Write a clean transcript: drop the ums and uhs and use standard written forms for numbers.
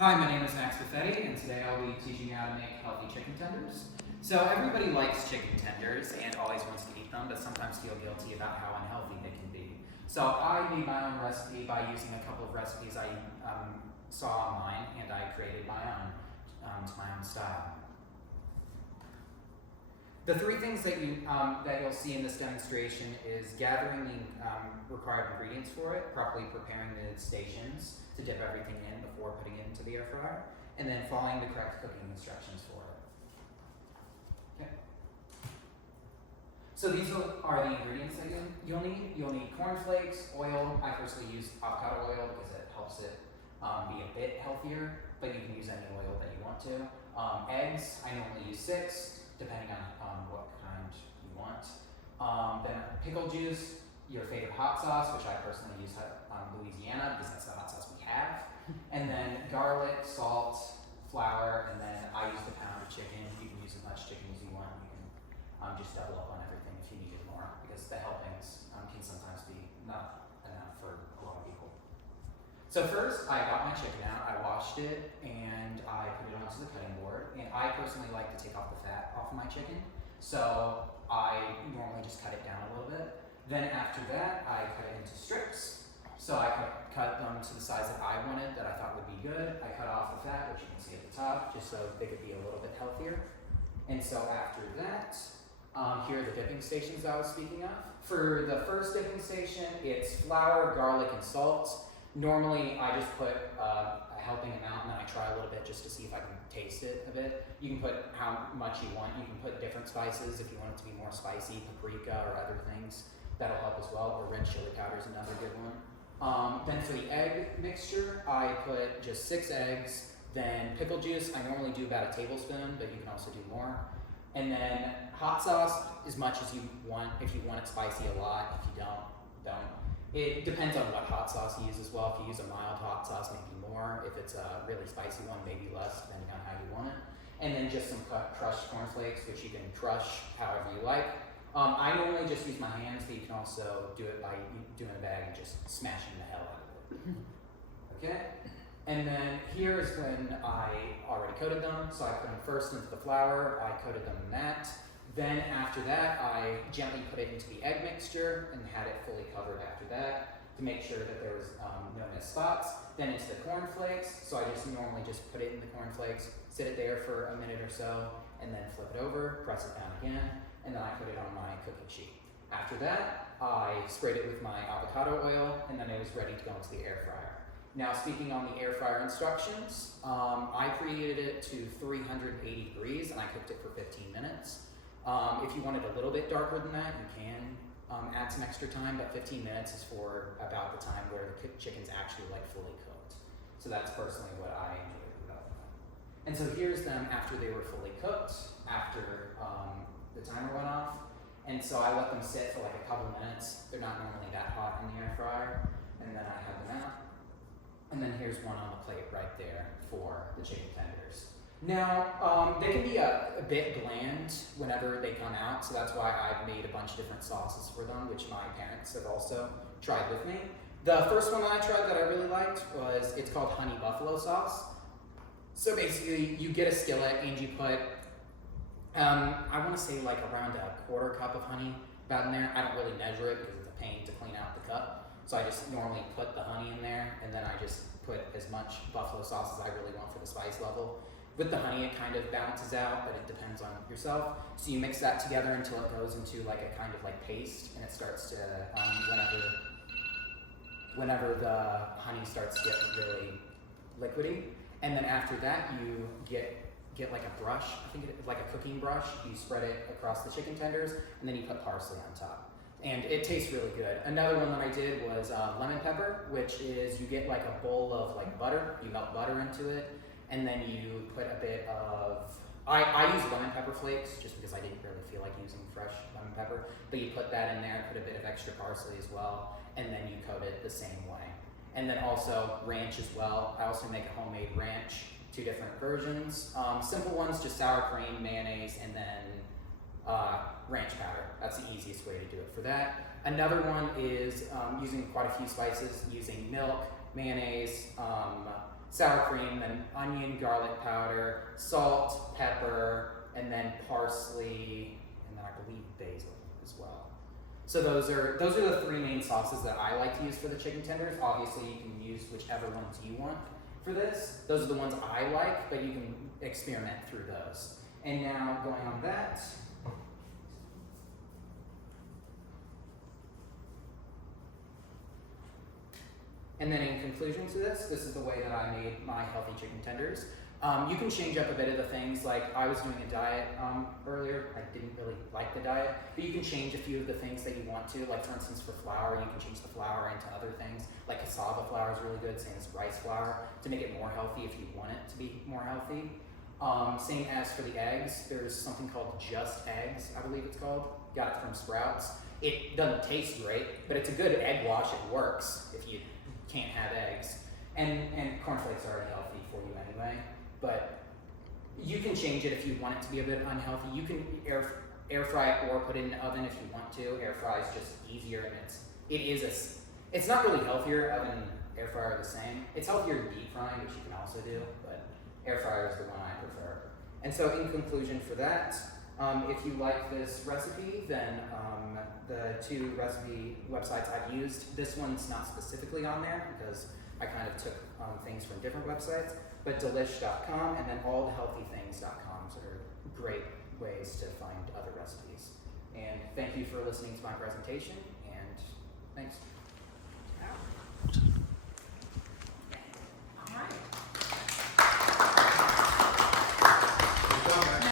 Hi, my name is Heathy, and today I'll be teaching you how to make healthy chicken tenders. So everybody likes chicken tenders and always wants to eat them, but sometimes feel guilty about how unhealthy they can be. So I made my own recipe by using a couple of recipes I saw online, and I created my own to my own style. The three things that you'll see in this demonstration is gathering the required ingredients for it, properly preparing the stations to dip everything in before putting it into the air fryer, and then following the correct cooking instructions for it. Okay. So these are the ingredients that you'll need. You'll need cornflakes, oil. I personally use avocado oil because it helps it be a bit healthier, but you can use any oil that you want to. Eggs, I normally use 6. Depending on what kind you want. Then pickle juice, your favorite hot sauce, which I personally use Louisiana because that's the hot sauce we have. And then garlic, salt, flour, and then I used a pound of chicken. You can use as much chicken as you want. You can just double up on everything if you needed more because the helpings can sometimes be not enough for a lot of people. So first, I got my chicken out, I washed it, and I put it onto the cutting board. And I personally like to take off the fat off of my chicken, so I normally just cut it down a little bit. Then after that, I cut it into strips. So I cut them to the size that I wanted, that I thought would be good. I cut off the fat, which you can see at the top, just so they could be a little bit healthier. And so after that, here are the dipping stations I was speaking of. For the first dipping station, it's flour, garlic, and salt. Normally, I just put a helping amount, and then I try a little bit just to see if I can taste it a bit. You can put how much you want. You can put different spices if you want it to be more spicy, paprika or other things. That'll help as well, or red chili powder is another good one. Then for the egg mixture, I put just 6 eggs. Then pickle juice, I normally do about a tablespoon, but you can also do more. And then hot sauce, as much as you want. If you want it spicy, a lot. If you don't. It depends on what hot sauce you use as well. If you use a mild hot sauce, maybe more. If it's a really spicy one, maybe less, depending on how you want it. And then just some crushed cornflakes, which you can crush however you like. I normally just use my hands, but you can also do it by doing a bag and just smashing the hell out of it. Okay? And then here's when I already coated them. So I put them first into the flour. I coated them in that. Then after that, I gently put it into the egg mixture and had it fully covered after that to make sure that there was no missed spots. Then into the cornflakes. So I just normally just put it in the cornflakes, sit it there for a minute or so, and then flip it over, press it down again, and then I put it on my cooking sheet. After that, I sprayed it with my avocado oil, and then it was ready to go into the air fryer. Now, speaking on the air fryer instructions, I preheated it to 380 degrees, and I cooked it for 15 minutes. If you want it a little bit darker than that, you can add some extra time, but 15 minutes is for about the time where the chicken's actually like fully cooked. So that's personally what I enjoyed about them. And so here's them after they were fully cooked, after the timer went off. And so I let them sit for like a couple minutes. They're not normally that hot in the air fryer. And then I had them out. And then here's one on the plate right there for the chicken tenders. Now, they can be a bit bland whenever they come out, so that's why I've made a bunch of different sauces for them, which my parents have also tried with me. The first one that I tried that I really liked it's called honey buffalo sauce. So basically, you get a skillet and you put, I want to say like around a 1/4 cup of honey about in there. I don't really measure it because it's a pain to clean out the cup. So I just normally put the honey in there, and then I just put as much buffalo sauce as I really want for the spice level. With the honey, it kind of balances out, but it depends on yourself. So you mix that together until it goes into like a kind of like paste, and it starts to, whenever the honey starts to get really liquidy. And then after that, you get like a brush, I think it's like a cooking brush. You spread it across the chicken tenders, and then you put parsley on top. And it tastes really good. Another one that I did was lemon pepper, which is you get like a bowl of like butter, you melt butter into it, and then you put a bit of, I use lemon pepper flakes just because I didn't really feel like using fresh lemon pepper, but you put that in there, put a bit of extra parsley as well, and then you coat it the same way. And then also ranch as well. I also make a homemade ranch, 2 different versions. Simple ones, just sour cream, mayonnaise, and then ranch powder. That's the easiest way to do it for that. Another one is using quite a few spices, using milk, mayonnaise, sour cream, then onion, garlic powder, salt, pepper, and then parsley, and then I believe basil as well. So those are the three main sauces that I like to use for the chicken tenders. Obviously, you can use whichever ones you want for this. Those are the ones I like, but you can experiment through those. And now going on that, and then in conclusion to this is the way that I made my healthy chicken tenders. You can change up a bit of the things, like I was doing a diet earlier. I didn't really like the diet, but you can change a few of the things that you want to. Like for instance, for flour, you can change the flour into other things. Like cassava flour is really good, same as rice flour, to make it more healthy if you want it to be more healthy. Same as for the eggs, there's something called Just Eggs, I believe it's called. Got it from Sprouts. It doesn't taste great, but it's a good egg wash. It works if you can't have eggs. And cornflakes are already healthy for you anyway. But you can change it if you want it to be a bit unhealthy. You can air fry it or put it in the oven if you want to. Air fry is just easier, and it's not really healthier. Oven and air fryer are the same. It's healthier than deep frying, which you can also do, but air fryer is the one I prefer. And so in conclusion for that, if you like this recipe, then the two recipe websites I've used, this one's not specifically on there because I kind of took things from different websites, but delish.com and then allthehealthythings.com are great ways to find other recipes. And thank you for listening to my presentation, and thanks. Wow.